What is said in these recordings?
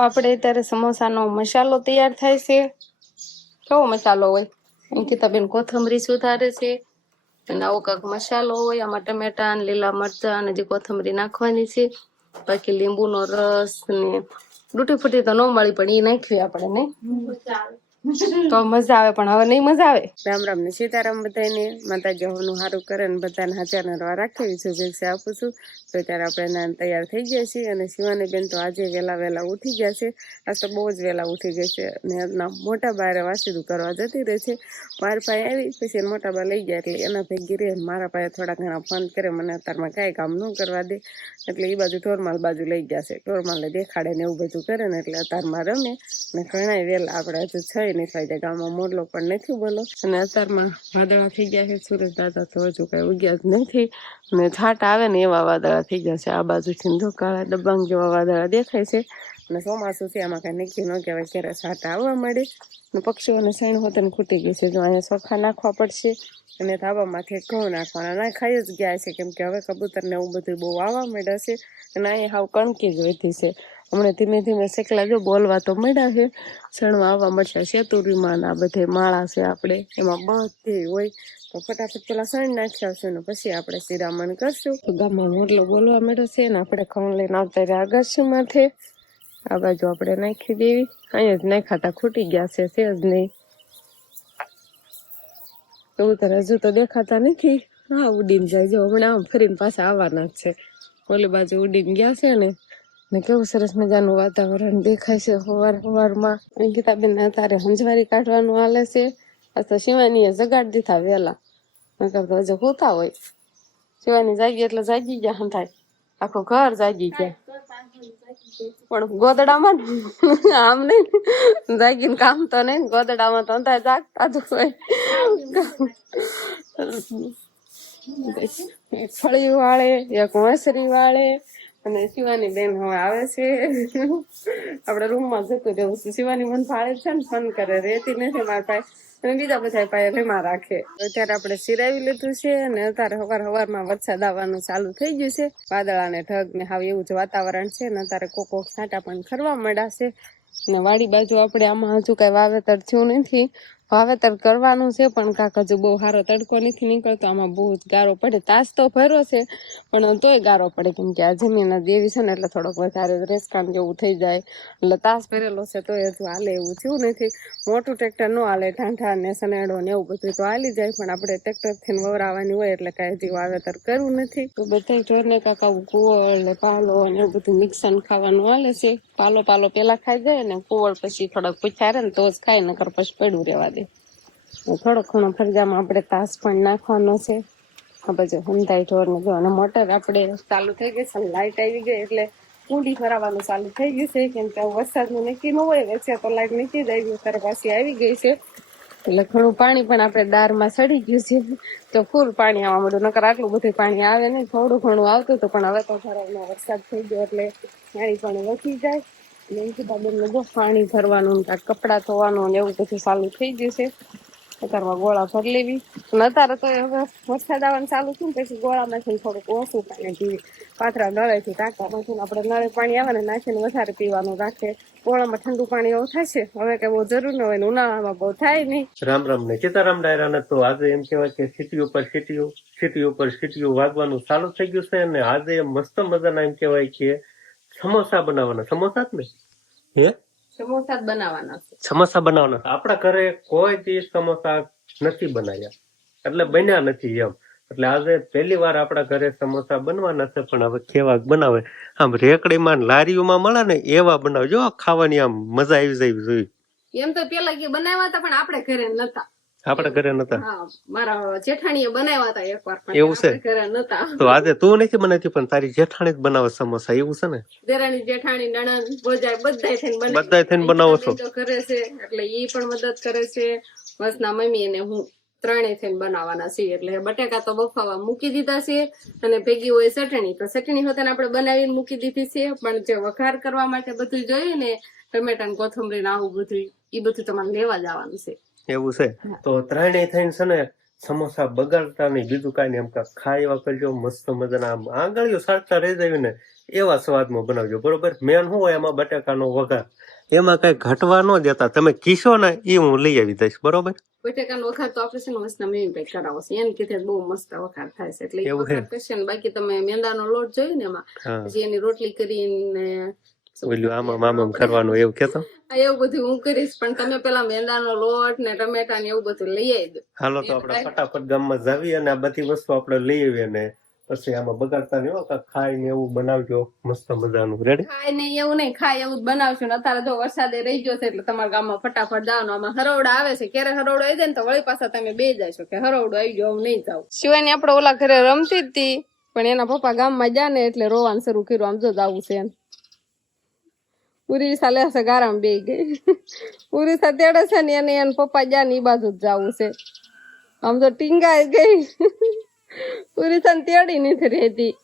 આપણે અત્યારે સમોસાનો મસાલો તૈયાર થાય છે. કેવો મસાલો હોય? અંકિતાબેન કોથમરી સુધારે છે. અને આવો કાંક મસાલો હોય, આમાં ટમેટા ને લીલા મરચાં અને જે કોથમરી નાખવાની છે. બાકી લીંબુનો રસ ને ડૂટી ફૂટી તો ન મળી પણ એ નાખ્યું આપણે, નહીં? તો મજા આવે, પણ હવે નહીં મજા આવે? રામ રામ ને સીતારામ બધાને માતાજી હોનું સારું કરે ને બધાને હાજર નરવા રાખી શુભેચ્છા આપું છું. તો ત્યારે આપણે નાન તૈયાર થઈ ગયા છીએ અને શિવાની બેન તો આજે વહેલા વહેલા ઉઠી ગયા છે. આજ તો બહુ જ વહેલા ઉઠી ગઈ છે અને એના મોટા બારે વાસીદું કરવા જતી રહે છે. માર પાસે આવી, પછી મોટા બા લઈ ગયા એટલે એના ભેગી રહે મારા પાસે થોડા ઘણા ફોન કરે મને અત્યારમાં કાંઈ કામ ન કરવા દે. એટલે એ બાજુ ઢોરમાલ બાજુ લઈ ગયા છે. ઢોરમાલને દેખાડે ને એવું બધું કરે ને એટલે અત્યારમાં રમે. ને ઘણા વહેલા આપણે હજુ છ નહીં થાય છે ગામમાં મોરલો પણ નથી બોલો. અને અત્યારમાં વાદળા થઈ ગયા છે, સુરજ દાદા તો હજુ કઈ ઉગ્યા જ નથી. અને છાટ આવે ને એવા વાદળા થઈ ગયા છે, આ બાજુથી ધોકાળા દબાંગ જેવા વાદળા દેખાય છે. અને ચોમાસું છે, આમાં કઈ નક્કી ન કહેવાય ક્યારે છાટ આવવા મળે અને પક્ષીઓને સૈણ હોતન ખૂટી ગયું છે, જો અહીંયા ચોખા નાખવા પડશે. અને ધાબામાંથી ઘઉં નાખવાના, ના, ખાઈ જ ગયા છે, કેમ કે હવે કબૂતર ને એવું બધું બહુ આવવા માંડ્યા છે. અને અહીંયા હાવ કણકી જ વધી છે. હમણાં ધીમે ધીમે શેકલા જો બોલવા તો મળ્યા છે. સણવા આવવા મળશે શેતુરીમાં આ બધે માળા છે આપણે. એમાં બધે હોય. તો ફટાફટ પેલા સણ નાખી આવશું ને પછી આપણે શિરામણ કરશું. તો ગામમાં મોટલો બોલવા મળ્યો છે ને આપણે ખણ લઈને આવતા રહ્યા આગાશમાંથી આ બાજુ આપણે નાખી દેવી. અહીંયા જ નાખાતા ખૂટી ગયા છે છે જ નહીં. કબૂતર હજુ તો દેખાતા નથી. હા, ઉડીને જાય. જો હમણાં આમ ફરીને પાછા આવવાના જ છે. ઓલી બાજુ ઉડીને ગયા છે ને. ને કેવું સરસ મજાનું વાતાવરણ દેખાય છે સવાર સવારમાં અંકિતાબેન અત્યારે હંજવારી કાઢવાનું હાલે છે. તો શિવાનીએ જગાડી દીધા વહેલા નકર તો હજુ હોતા હોય. શિવાની જાગી એટલે જાગી ગયા હંધાય. આખું ઘર જાગી ગયા. પણ ગોદડામાં આમ નહીં. જાગીને કામ તો નહીં. ગોદડામાં તો અંધાય જાગતા જ હોય. ફળી વાળે, એક મસરી વાળે અને શિવાની બેન હવે આવે છે. આપણે રૂમમાં જતું રહેવું. છે શિવાની મન ફાળે છે ને ફોન કરે રેતી નથી મારા પાસે અને બીજા બધા પાસે રેમાં રાખે. અત્યારે આપણે સિરાવી લીધું છે અને અત્યારે સવાર સવારમાં વરસાદ આવવાનું ચાલુ થઈ ગયું છે. વાદળા ને ઢગ ને હાવ એવું જ વાતાવરણ છે ને અત્યારે કોકો છાંટા પણ ખરવા મળ્યા છે. ને વાડી બાજુ આપણે આમાં હજુ કઈ વાવેતર થયું નથી. વાવેતર કરવાનું છે, પણ કાંક હજુ બહુ સારો તડકો નથી નીકળતો. આમાં બહુ જ ગારો પડે. તાસ તો ભર્યો છે, પણ તોય ગારો પડે. કેમ કે આ જમીન દેવી છે ને, એટલે થોડોક વધારે રેસકાન જેવું થઈ જાય. એટલે તાસ ભરેલો છે, તોય હજુ હાલે એવું થયું નથી. મોટું ટ્રેક્ટર ન હાલે ઠાંઠા ને સનેડો ને એવું બધું તો હાલી જાય. પણ આપણે ટ્રેક્ટરથી વવરાવાની હોય, એટલે કાંઈ હજી વાવેતર કરવું નથી. તો બધા ઢોરને કાંક આવું કુવળ પાલો ને એવું બધું મિક્સન ખાવાનું હાલે છે. પાલો પાલો પેલા ખાઈ જાય ને, કુવળ પછી થોડોક પૂછારે ને, તો જ ખાય, નકર પછી પડ્યું રહેવા દે. થોડો ઘણો ફરજામાં આપણે તાસ પણ નાખવાનો છે. આ બાજુ હંધાઈ ઢોર ને જો અને મોટર આપણે ચાલુ થઈ ગઈ છે લાઈટ આવી ગઈ એટલે કુંડી ભરાવાનું ચાલુ થઈ ગયું છે. કેમ કે વરસાદનું નક્કી ન હોય વચ્ચે તો લાઇટ નીકળી જાય ગયું ત્યારે પાછી આવી ગઈ છે. એટલે ઘણું પાણી પણ આપણે દારમાં સડી ગયું છે. તો ફૂલ પાણી આવવા મળ્યું નકર આટલું બધું પાણી આવે નહીં, થોડું ઘણું આવતું હતું, પણ હવે તો ઘરમાં વરસાદ થઈ ગયો એટલે પાણી પણ વધી જાય. અને અંકિતાબેન ને જો પાણી ભરવાનું કાંઈક કપડાં ધોવાનું ને એવું બધું ચાલુ થઈ ગયું છે. અત્યારમાં ગોળા ભરી લેવી અને અત્યારે તો હવે વરસાદ આવવાનું ચાલુ થયું પછી ગોળામાંથી થોડુંક ઓછું પાણી પીવી પાથરા નળેથી ને આપણે નળે પાણી આવે ને નાખીને વધારે પીવાનું રાખે ગોળામાં ઠંડુ પાણી એવું છે હવે કઈ બહુ જરૂર ન હોય ને ઉનાળામાં બહુ થાય નહીં રામ રામ ને સીતારામ ડાયરાને તો આજે એમ કહેવાય કે સિટી ઉપર સિટીઓ સિટી ઉપર સિટીઓ વાગવાનું ચાલુ થઈ ગયું છે અને આજે મસ્ત મજાના એમ કહેવાય કે સમોસા બનાવવાના સમોસા જ ને હે સમોસા બનાવવાના છે. સમોસા બનાવવાના. આપણા ઘરે કોઈ દિવસ સમોસા નથી બનાવ્યા. એટલે બન્યા નથી એમ. એટલે આજે પહેલી વાર આપણા ઘરે સમોસા બનવાના છે પણ હવે કેવા બનાવે? આમ રેકડીમાં લારીઓમાં મળે ને એવા બનાવજો ખાવાની આમ મજા આવી જાય જોઈ. એમ તો પેલા કે બનાવ્યા હતા પણ આપણે ઘરે નતા. આપણા ઘરે નતા. મારા જેઠાણીએ બનાવ્યા હતા એકવાર પણ એવું છે? ઘરે નતા. તો આજે તું નથી બનાવતી પણ તારી જેઠાણી જ બનાવે સમોસા એવું છે ને? દેરાણી જેઠાણી નણંદ ભોજાઈ બધાય થઈને બનાવી બધાય થઈને બનાવો છો. કરે છે એટલે ઈ પણ મદદ કરે છે. બસના મમ્મી અને હું ત્રણેય થઈને બનાવવાના છીએ. એટલે બટેકા તો બફાવા મૂકી દીધા છે અને ભેગી હોય ચટણી. તો ચટણી હોતે આપણે બનાવીને મૂકી દીધી છે પણ જે વઘાર કરવા માટે બધું જોઈએ ને ટમેટા ને કોથમરી ને આવું બધું ઈ બધું તમારે લેવા જવાનું છે. એવું છે. તો ત્રણેય થઈને છે ને સમોસા બગાડતા નહીં બીજું કાંઈ નહીં. એમ કે ખાવા કરજો મસ્ત મજાના આમ આંગળીઓ સાચતા રહી જાય ને એવા સ્વાદમાં બનાવજો. બરોબર? મેન શું હોય એમાં બટાકાનો વઘાર? એમાં કઈ ઘટવા ન દેતા. તમે કીશો ને એ હું લઈ આવી દઈશ. બરોબર? બટાકાનો વઘાર તો આપણે છે ને મસ્ત મેં કરાવો છે. એને કીધે બહુ મસ્ત વઘાર થાય છે. એટલે એવું બાકી તમે મેંદાનો લોટ જોયો ને એમાં પછી એની રોટલી કરીને ઓલું આમાં આમ કરવાનું એવું કેતો? આ એવું બધું હું કરીશ પણ તમે પેલા મેંદાનો લોટ ને ટમેટા ને એવું બધું લઈ આવી દો. હાલો તો આપણે ફટાફટ ગામમાં જાવી અને આ બધી વસ્તુ આપણે લઈ આવીએ ને પછી આમાં બગાડતા નહીં હો કાંઈક ખાઈને એવું બનાવજો મસ્ત મજાનું. રેડી ખાય ને એવું નહીં ખાય એવું જ બનાવશું. ને અત્યારે જો વરસાદે રહી ગયો છે એટલે તમારા ગામમાં ફટાફટ જવાનું. આમાં હરોવડા આવે છે. ક્યારે હરોવડો આવી જાય ને તો વળી પાછા તમે બે જાય કે હરોવડો આવી ગયો હું નહીં જાઉં. ને આપણે ઓલા ઘરે રમતી જ હતી પણ એના પપ્પા ગામમાં જાય ને એટલે રોવાનું શરૂ કર્યું. આમ જો આવું છે એમ. ઉરીસા લેશે ગારામાં બે ગઈ. ઉરીસા તેડે છે ને એને એના પપ્પા ગયા ને એ બાજુ જ જવું છે. આમ તો ટીંગાઈ ગઈ. ઉરીસા ને તેડી નથી રહેતી.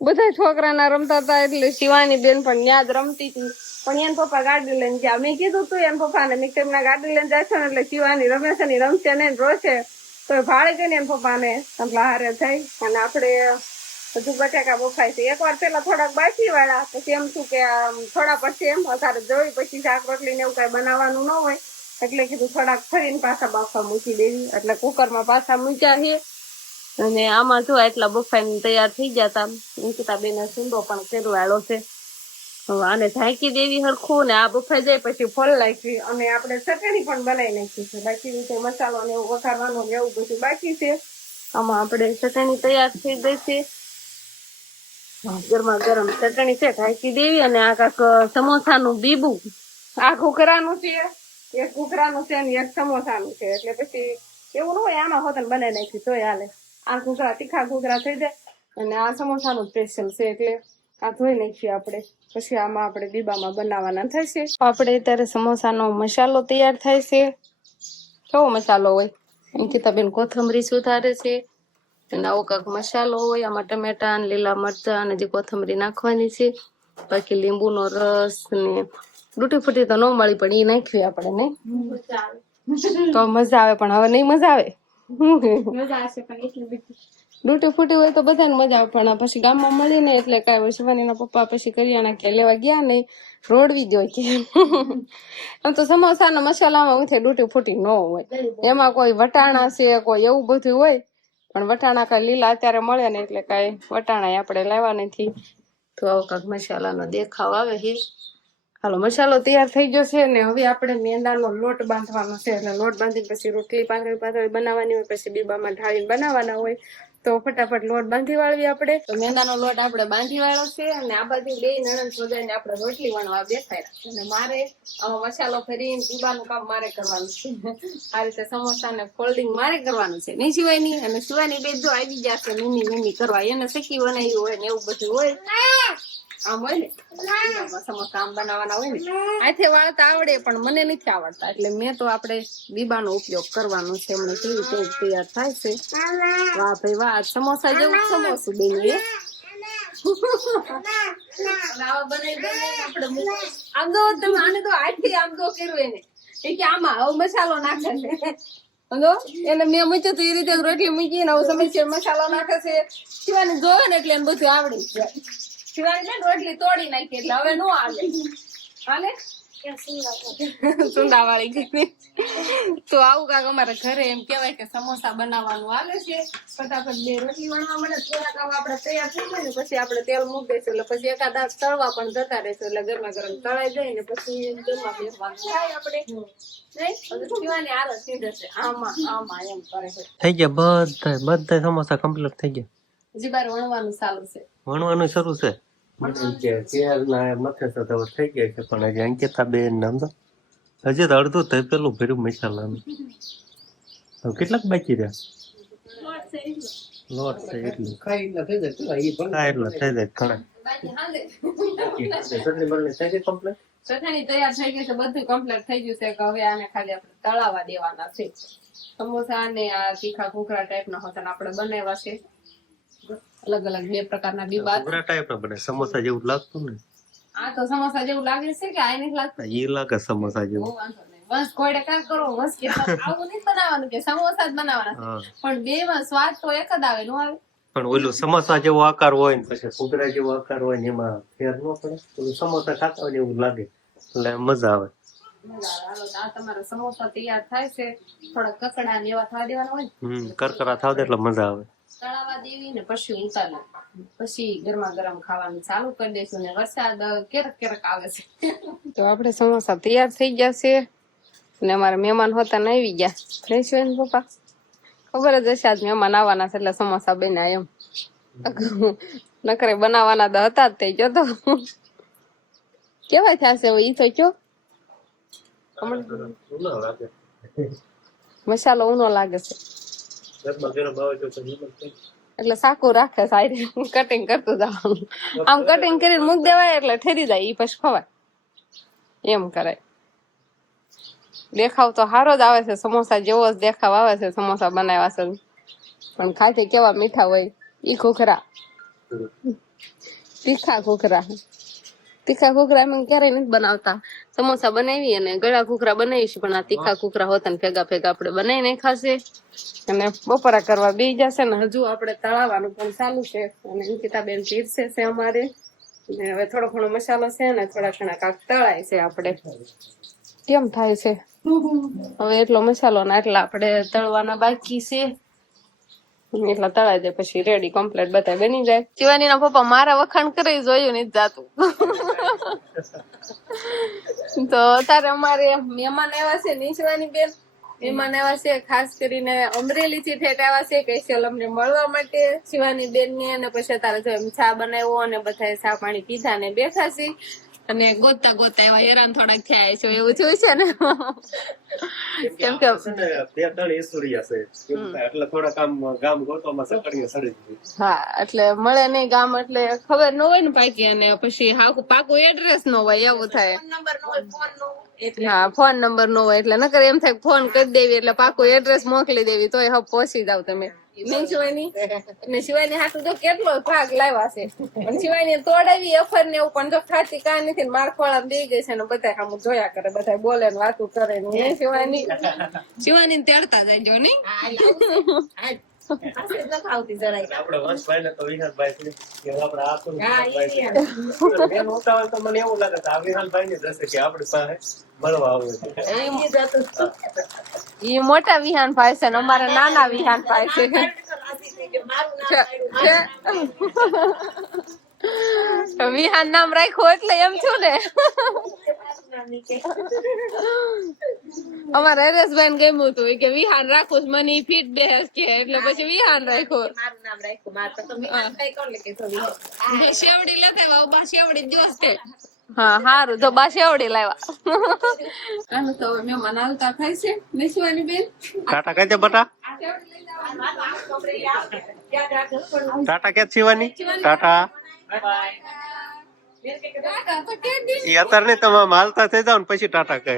બધા છોકરાના રમતા હતા એટલે શિવાની બેન પણ ત્યાં જ રમતી હતી. પણ એન પપ્પા ગાડી લઈને ગયા. મેં કીધું તું એના પપ્પાને, મેં તેમના ગાડી લઈને જાય છે ને એટલે શિવાની રમે છે ને રમશે ને રોશે. તો ભાડે ગઈ ને પપ્પા પપ્પાને. એટલે હારે થઈ અને આપણે હજુ બટાકા બફાય છે. એકવાર પેલા થોડાક બાકી વાળા, પછી એમ શું કે થોડા પછી એમ, અત્યારે જોઈ પછી શાક રોટલી ને એવું કઈ બનાવવાનું ન હોય. એટલે કીધું થોડાક ફરીને પાછા બાફા મૂકી દેવી. એટલે કુકરમાં પાછા મૂક્યા છે. અને આમાં જો એટલા બફાઈને તૈયાર થઈ ગયા તા. અંકિતા બેન સુંદો પણ કેરવાળો છે. આને ઢાંકી દેવી હરખું ને આ બફાઈ જાય પછી ફળ નાખવી. અને આપણે ચટણી પણ બનાવી નાખી છે. બાકી રીતે મસાલો ને એવું વઘારવાનું ને એવું બધું બાકી છે. આમાં આપણે ચટણી તૈયાર થઈ ગઈ છે. ગરમા ગરમ ચટણી છે, ઢાંકી દેવી અને આ કાંક સમોસાનું બીબું. આ ઘૂઘરાનું છે એક ઘૂઘરાનું છે અને એક સમોસાનું છે, એટલે પછી એવું ન હોય, આમાં હોતન બનાવી નાખી, તોય હાલે. આ ઘૂઘરા, તીખા ઘૂઘરા થઈ જાય, અને આ સમોસાનું સ્પેશિયલ છે, એટલે આ ધોઈ નાખીએ આપણે. પછી આમાં આપણે બીબામાં બનાવવાના થશે આપણે અત્યારે સમોસાનો મસાલો તૈયાર થાય છે. કેવો મસાલો હોય? અહીંથી બેન કોથમરી સુધારે છે. અને આવો કાંક મસાલો હોય આમાં ટમેટા અને લીલા મરચા અને જે કોથમરી નાખવાની છે. બાકી લીંબુનો રસ ને ડૂટી ફૂટી તો ન મળી પણ એ નાખવી આપણે નહીં? તો મજા આવે પણ હવે નહીં મજા આવે? ડૂટી ફૂટી હોય તો બધાને મજા આવે પણ પછી ગામમાં મળી ને એટલે કાંઈ શિવાનીના પપ્પા પછી કરિયાણા કે લેવા ગયા નહીં રોડવી ગયો કે. આમ તો સમોસાના મસાલામાં ઉઠે ડૂટી ફૂટી ન હોય. એમાં કોઈ વટાણા છે કોઈ એવું બધું હોય પણ વટાણા કાંઈ લીલા અત્યારે મળે ને એટલે કાંઈ વટાણા આપણે લેવા નથી. તો આવો કાંક મસાલાનો દેખાવ આવે છે હાલો, મસાલો તૈયાર થઈ ગયો છે ને હવે આપણે મેંદાનો લોટ બાંધવાનો છે. એટલે લોટ બાંધીને પછી રોટલી પાતળી પાતળી બનાવવાની હોય, પછી બીબામાં ઢાળીને બનાવવાના હોય. તો ફટાફટ લોટ બાંધી વાળવી આપણે. તો મેંદાનો લોટ આપણે બાંધી વાળો છે અને આ બાજુ બે નણંદ સોજાઈને આપણે રોટલી વણવા બેસાડ્યા અને મારે મસાલો ફરીને પીવાનું કામ મારે કરવાનું છે. આ રીતે સમોસા ને ફોલ્ડિંગ મારે કરવાનું છે. નહીં સિવાય નહીં, અને સિવાની બે જો આવી જશે મીમી મીમી કરવા. એને શીખી બનાવ્યું હોય ને એવું બધું હોય. આમ હોય ને આમાં સમોસા આમ બનાવવાના હોય ને આથી વાળતા આવડે પણ મને નથી આવડતા. એટલે મેં તો આપણે બીબાનો ઉપયોગ કરવાનો છે. એમને કેવી રીતે તૈયાર થાય છે. વાહ ભાઈ વાહ સમોસા જેવું સમોસું મૂકી- આમ જો તમે આને તો આમ જો કર્યું એને. એ કે આમાં હવે મસાલો નાખે છે. સમજો એને મેં મૂક્યું હતું એ રીતે રોટલી મૂકીને હવે સમય મસાલો નાખે છે. શિવાની જોવે ને એટલે એને બધું આવડી જાય શિવાની રોટલી તોડી નાખી એટલે હવે નો આવે. હાલે? સુંડા વાળી ગઈ તો આવું કાક અમારે ઘરે એમ કેવાય કે સમોસા બનાવવાનું હાલે છે. ફટાફટ બે રોટલી વણવા મળે. થોડાક આપણે તૈયાર થઈ જાય ને પછી આપણે તેલ મૂકી દઈશું એટલે પછી એકાદ તળવા પણ જતા રહેશે એટલે ગરમા ગરમ તળાઈ જાય ને પછી જમવા બેસવાનું થાય આપણે. નહીં? હવે શિવાની આરસ સીધે છે આમાં આમાં એમ કરે છે. થઈ ગયા બધા બધા સમોસા કમ્પ્લીટ થઈ ગયા. હજી બાર વણવાનું ચાલુ છે. વણવાનું શરૂ છે? થઈ ગયા છે. પણ હજી અંકિતા બેન નામ તો હજી તો અડધું થઈ પેલું ભર્યું મસાલાનું. હવે કેટલાક બાકી રહ્યા? લોટ છે એટલું. હા થઈ જાય ઘણા. બાકી હાલે ચટણી તૈયાર થઈ ગઈ છે બધું કમ્પ્લીટ થઈ ગયું છે. કે હવે આને ખાલી આપણે તળાવા દેવાના છે. સમોસા ને આ તીખા ઘૂઘરા ટાઈપના હોતા આપણે બનાવ્યા છે. અલગ અલગ બે પ્રકારના ડીબા. ઘૂઘરા ટાઈપ બને સમોસા જેવું લાગતું ને? આ તો સમોસા જેવું લાગે છે કે આ નથી લાગતું એ લાગે સમોસા જેવું. વંશ નહીં કા કરો વંશ કે આવું નહીં બનાવવાનું કે સમોસા જ બનાવવાના પણ બે માં સ્વાદ તો એક જ આવે નો આવે? પણ ઓલું સમોસા જેવો આકાર હોય ને પછી કુદરા જેવો આકાર હોય ને એમાં ફેર ન પડે. ઓલું સમોસા ખાતા હોય ને એવું લાગે એટલે મજા આવે. તમારા સમોસા તૈયાર થાય છે. થોડા કકડા ને એવા થવા દેવાના હોય હમ કરકરા થાવ તો એટલે મજા આવે. તળાવા દેવી ને પછી ઉતારી પછી ગરમા ગરમ ખાવાનું ચાલુ કરી દઈશું ને વરસાદ ક્યારેક ક્યારેક આવે છે. તો આપણે સમોસા તૈયાર થઈ ગયા છે અને અમારા મહેમાન હોતા ને આવી ગયા. નહીં શું એને પપ્પા? ખબર જ હશે આજ મહેમાન આવવાના છે એટલે સમોસા બન્યા એમ. નકરે બનાવવાના તો હતા જ તે જો તો. કેવા થયા છે હવે ઈ તો કયો મસાલો ઊનો લાગે છે. એટલે સાકું રાખે સાઈડ કટિંગ કરતું જવાનું આમ કટિંગ કરીને મૂક દેવાય એટલે ઠેરી જાય ઈ પછી ખવાય. એમ કરાય. દેખાવ તો સારો જ આવે છે સમોસા જેવો જ દેખાવ આવે છે સમોસા બનાવ્યા છે. પણ ખાતે કેવા મીઠા હોય ઈ ખોખરા તીખા ખોખરા તીખા ખોખરા અમે ક્યારેય નથી બનાવતા. સમોસા બનાવી અને ગળા ખોખરા બનાવી છે, પણ આ તીખા ખોખરા હોતા ને ભેગા ભેગા આપણે બનાવી ખાશે. અને બપોરા કરવા બે જશે ને હજુ આપણે તળાવવાનું પણ ચાલુ છે. અને અંકિતાબેન પીરસે છે અમારે. ને હવે થોડો ઘણો મસાલો છે ને થોડા ઘણા કાંક તળાય છે આપણે. કેમ થાય છે? હવે એટલો મસાલો ને એટલા આપણે તળવાના બાકી છે. એટલા તળાઈ જાય પછી રેડી કમ્પ્લીટ બધા બની જાય. શિવાની ના પપ્પા મારા વખાણ કરી જોયું નથી જાતું. તો અત્યારે અમારે મહેમાન આવ્યા છે નીચવાની બેન. મહેમાન આવ્યા છે, ખાસ કરીને અમરેલી થી ઠેઠ આવ્યા છે સ્પેશિયલ અમને મળવા માટે. શિવાની બેન ને અને પછી અત્યારે જો ચા બનાવ્યો અને બધા ચા પાણી પીધા ને બેઠા છે અને ગોતતા ગોતતા એવા હેરાન થોડાક થયા છે એવું થયું છે ને? કેમ કે બે ત્રણ ઈસુરિયા છે. એટલે થોડા કામ ગામ ગોતવામાં સકડીએ સડી હા એટલે મળે નહીં ગામ એટલે ખબર ન હોય ને પાકી અને પછી હાકું પાકું એડ્રેસ ન હોય એવું થાય. હા ફોન નંબર નો હોય એટલે નકર એમ થાય ફોન કરી દેવી એટલે પાકું એડ્રેસ મોકલી દેવી તોય હબ પહોંચી જાવ તમે. શિવાની ને શિવાની હાટુ તો કેટલો ભાગ લાવ્યા છે. પણ શિવાની તોડાવી અફર ને એવું પણ જો ખાતી કાંઈ નથી ને માર ખોળા ગઈ છે ને બધા આમ જોયા કરે બધા બોલે ને વાતું કરે ને. નહીં શિવાની શિવાની તેડતા જાય જો નહીં આપણે વંશભાઈ ને તો વિહાનભાઈ કે આપણે આ થોડું વિહાનભાઈ છે. હોય તો મને એવું લાગે આ વિહાનભાઈ ને જ કે આપણી પાસે મળવા આવે છે. મોટા વિહાન ભાઈ છે ને અમારા નાના વિહાન ભાઈ છે છે. વિહાન નામ રાખ્યું એટલે એમ છું ને અમારા હરેશભાઈ ને ગમ્યું હતું ઈ કે વિહાન રાખું છું, મને ઈ ફીટ બેસ કે એટલે પછી વિહાન રાખ્યું. જો શેવડી લેતા આવ્યા બા શેવડી જ જોશ કે હા હારું તો બા શેવડી લાવ્યા. આનું તો હવે મહેમાન આવતા થાય છે નિશવાની બેન. ટાટા કહી દે બટા. ટાટા કે શિવાની? ટાટા. ટાટા તો કે દી એ અત્યારે નહીં તમે આમ હાલતા થઈ જાવ ને પછી ટાટા કહે.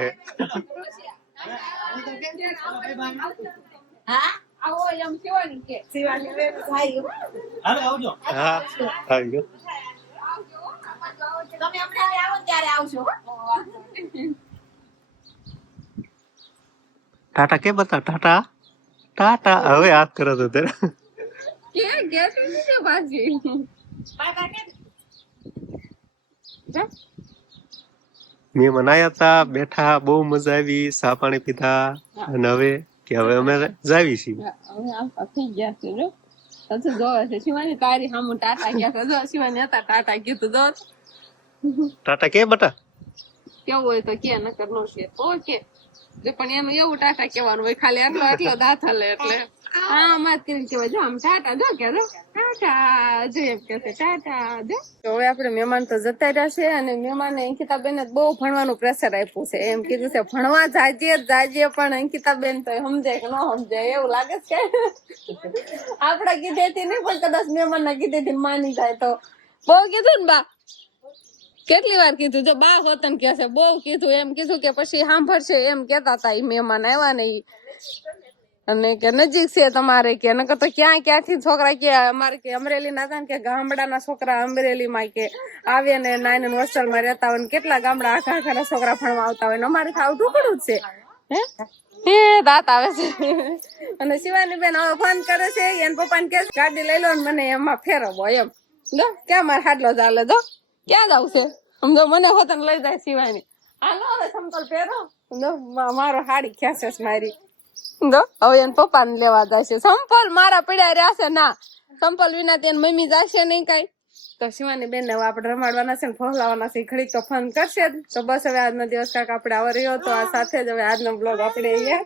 ટાટા કે બતા ટાટા? ટાટા? હવે હાથ કરો તો ત્યારે કે ગેસ છે ભાજી. મહેમાન આયા તા બેઠા બહુ મજા આવી ચા પાણી પીધા અને હવે કે હવે અમે જાવી છીએ. હવે આ થઈ ગયા છે જો. તો જોવે છે શિવાની તારી સામું ટાટા ગયા છે જો. શિવાની હતા ટાટા કીધું જો ટાટા કે બટા? કેવું હોય તો કે નકર નો છે તો કે. જો, પણ એનું એવું ટાટા કેવાનું હોય, ખાલી આટલો આટલો દાંત એટલે. હા માત કરીને કેવાય જો, આમ ટાટા, જો, કે જો. ટાટા, જો, એમ કે છે ટાટા, જો. હવે આપણે મહેમાન તો જતા રહ્યા છે અને મહેમાને અંકિતાબેન બહુ ભણવાનું પ્રેશર આપ્યું છે. એમ કીધું છે, ભણવા જાજે જાજે, પણ અંકિતાબેન તો સમજાય કે ન સમજાય એવું લાગે છે. આપડા કીધેથી નહીં, પણ કદાચ મહેમાન ના કીધેથી માની જાય તો. બહુ કીધું ને બા? કેટલી વાર કીધું? જો બા હોતન કે છે, બહુ કીધું, એમ કીધું કે પછી સાંભળશે, એમ કેતા હતા ઈ મહેમાન આવ્યા ને અને કે નજીક છે તમારે કે, નકર તો ક્યાં, ક્યાંથી છોકરા કે, અમારે કે અમરેલી ના કે ગામડાના છોકરા અમરેલી માં કે આવે ને નાની હોસ્ટેલમાં રહેતા હોય ને કેટલા ગામડા આખા આખા છોકરા ભણવા આવતા હોય ને અમારે ખાવ ઢુકડું જ છે. હે? દાંત આવે છે. અને શિવાની બેન હવે ફોન કરે છે, એને પપ્પાને કે ગાડી લઈ લો ને મને એમાં ફેરવો એમ. જો ક્યાં મારે હાડલો ચાલે જો, ક્યાં જાવ છે? સમજો મને હોતન લઈ જાય શિવાની. હાલો હવે સંપલ પહેરો. મારો હાડી ખેંચે મારી. જો હવે એને પપ્પાને લેવા જાય છે. સંપલ, મારા પીડા રહ્યા છે, ના. સંપલ વિના તેને મમ્મી જશે નહીં કઈ. તો શિવાની બેન ને આપણે રમાડવાના છે ને ફોલાવાના છે. ઘડીક તો ફોન કરશે તો બસ હવે આજનો દિવસ કાંક આપણે આવો રહ્યો તો આ સાથે જ હવે આજનો બ્લોગ આપણે અહીંયા